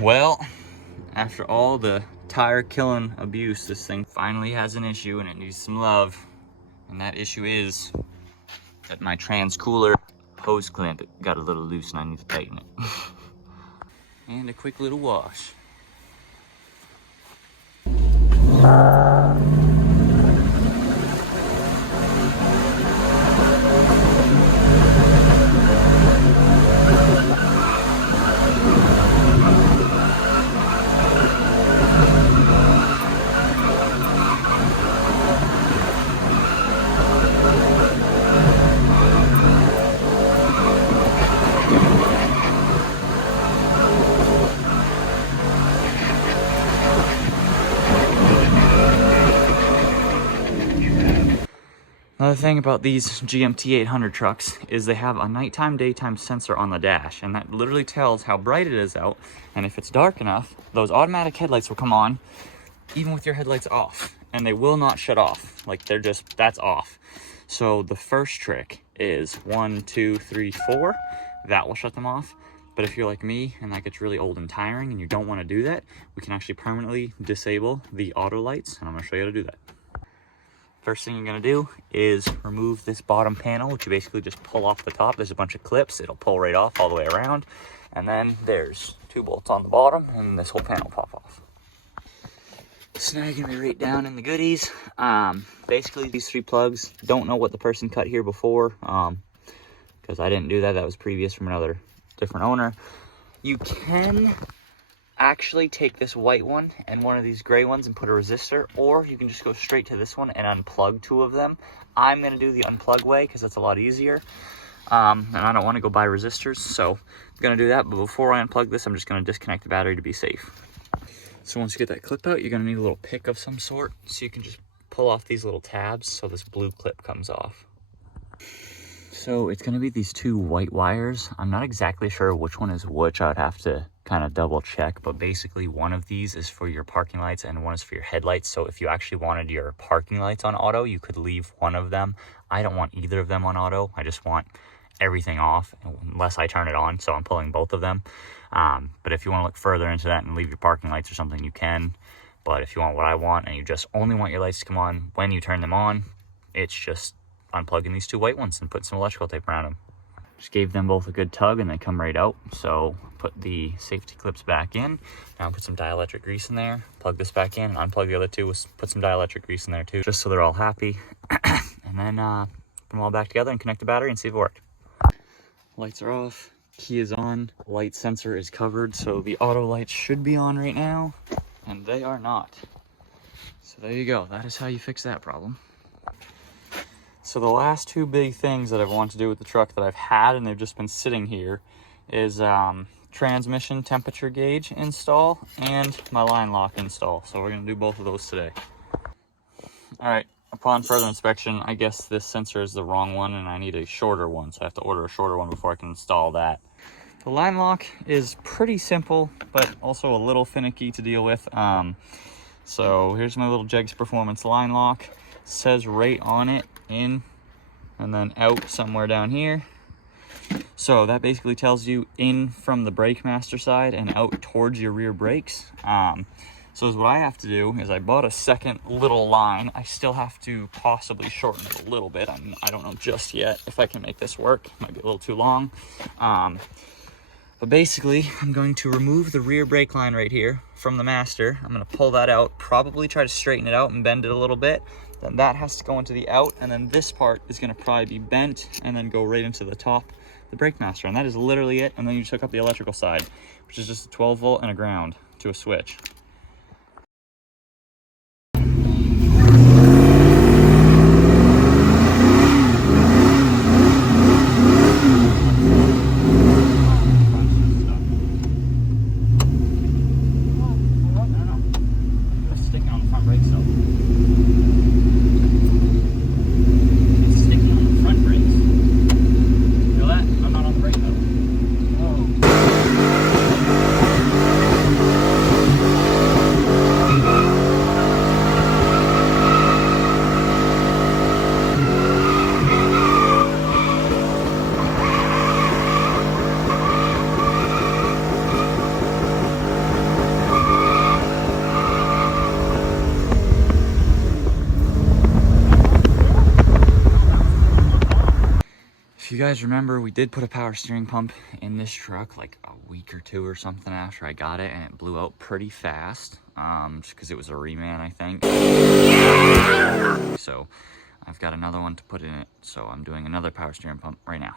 Well, after all the tire killing abuse, this thing finally has an issue and it needs some love. And that issue is that my trans cooler hose clamp got a little loose and I need to tighten it. And a quick little wash. Another thing about these GMT 800 trucks is they have a nighttime daytime sensor on the dash, and that literally tells how bright it is out, and if it's dark enough, those automatic headlights will come on even with your headlights off, and they will not shut off. Like, they're just, that's off. So the first trick is 1, 2, 3, 4. That will shut them off. But if you're like me and that gets really old and tiring and you don't want to do that, we can actually permanently disable the auto lights, and I'm going to show you how to do that. First thing you're going to do is remove this bottom panel, which you basically just pull off the top. There's a bunch of clips. It'll pull right off all the way around. And then there's 2 bolts on the bottom, and this whole panel will pop off. Snagging me right down in the goodies. Basically, these 3 plugs, don't know what the person cut here before, because I didn't do that. That was previous from another different owner. You can actually take this white one and one of these gray ones and put a resistor, or you can just go straight to this one and unplug 2 of them. I'm going to do the unplug way because that's a lot easier, and I don't want to go buy resistors, so I'm going to do that. But before I unplug this, I'm just going to disconnect the battery to be safe. So once you get that clip out, you're going to need a little pick of some sort, so you can just pull off these little tabs so this blue clip comes off. So it's going to be these 2 white wires. I'm not exactly sure which one is which. I would have to kind of double check, but basically one of these is for your parking lights and one is for your headlights. So if you actually wanted your parking lights on auto, you could leave one of them. I don't want either of them on auto. I just want everything off unless I turn it on, so I'm pulling both of them. But if you want to look further into that and leave your parking lights or something, you can. But if you want what I want and you just only want your lights to come on when you turn them on, it's just unplugging these 2 white ones and putting some electrical tape around them. Just gave them both a good tug and they come right out. So put the safety clips back in. Now put some dielectric grease in there. Plug this back in and unplug the other 2. Put some dielectric grease in there too, just so they're all happy. And then put them all back together and connect the battery and see if it worked. Lights are off. Key is on. Light sensor is covered. So the auto lights should be on right now, and they are not. So there you go. That is how you fix that problem. So the last 2 big things that I've wanted to do with the truck that I've had and they've just been sitting here is transmission temperature gauge install and my line lock install. So we're going to do both of those today. All right, upon further inspection, I guess this sensor is the wrong one and I need a shorter one. So I have to order a shorter one before I can install that. The line lock is pretty simple, but also a little finicky to deal with. So here's my little Jegs Performance line lock. It says right on it, in and then out somewhere down here. So that basically tells you in from the brake master side and out towards your rear brakes. So what I have to do is I bought a second little line. I still have to possibly shorten it a little bit. I don't know just yet if I can make this work. It might be a little too long. But basically, I'm going to remove the rear brake line right here from the master. I'm going to pull that out, probably try to straighten it out and bend it a little bit. Then that has to go into the out, and then this part is going to probably be bent and then go right into the top, the brake master. And that is literally it. And then you just hook up the electrical side, which is just a 12 volt and a ground to a switch. you guys remember, we did put a power steering pump in this truck like a week or two or something after I got it, and it blew out pretty fast, just because it was a reman, I think. So I've got another one to put in it, so I'm doing another power steering pump right now.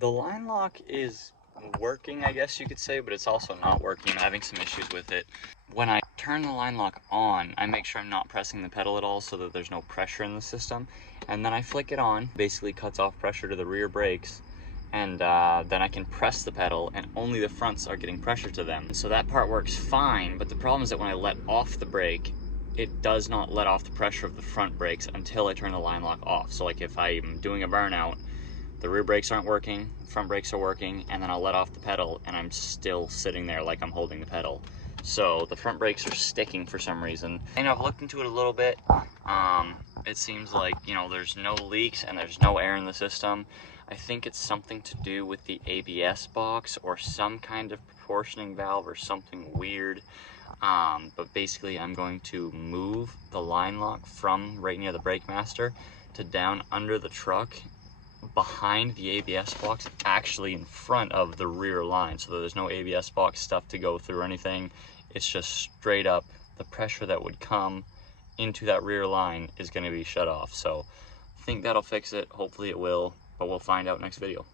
The line lock is working, I guess you could say, but it's also not working. I'm having some issues with it. When I turn the line lock on, I make sure I'm not pressing the pedal at all so that there's no pressure in the system. And then I flick it on, basically cuts off pressure to the rear brakes. And then I can press the pedal and only the fronts are getting pressure to them. So that part works fine, but the problem is that when I let off the brake, it does not let off the pressure of the front brakes until I turn the line lock off. So like if I'm doing a burnout, the rear brakes aren't working, front brakes are working, and then I'll let off the pedal and I'm still sitting there like I'm holding the pedal. So the front brakes are sticking for some reason. And I've looked into it a little bit. It seems like, you know, there's no leaks and there's no air in the system. I think it's something to do with the ABS box or some kind of proportioning valve or something weird. But basically I'm going to move the line lock from right near the brake master to down under the truck behind the ABS box, actually in front of the rear line, so that there's no ABS box stuff to go through or anything. It's just straight up the pressure that would come into that rear line is going to be shut off. So I think that'll fix it. Hopefully it will, but we'll find out next video.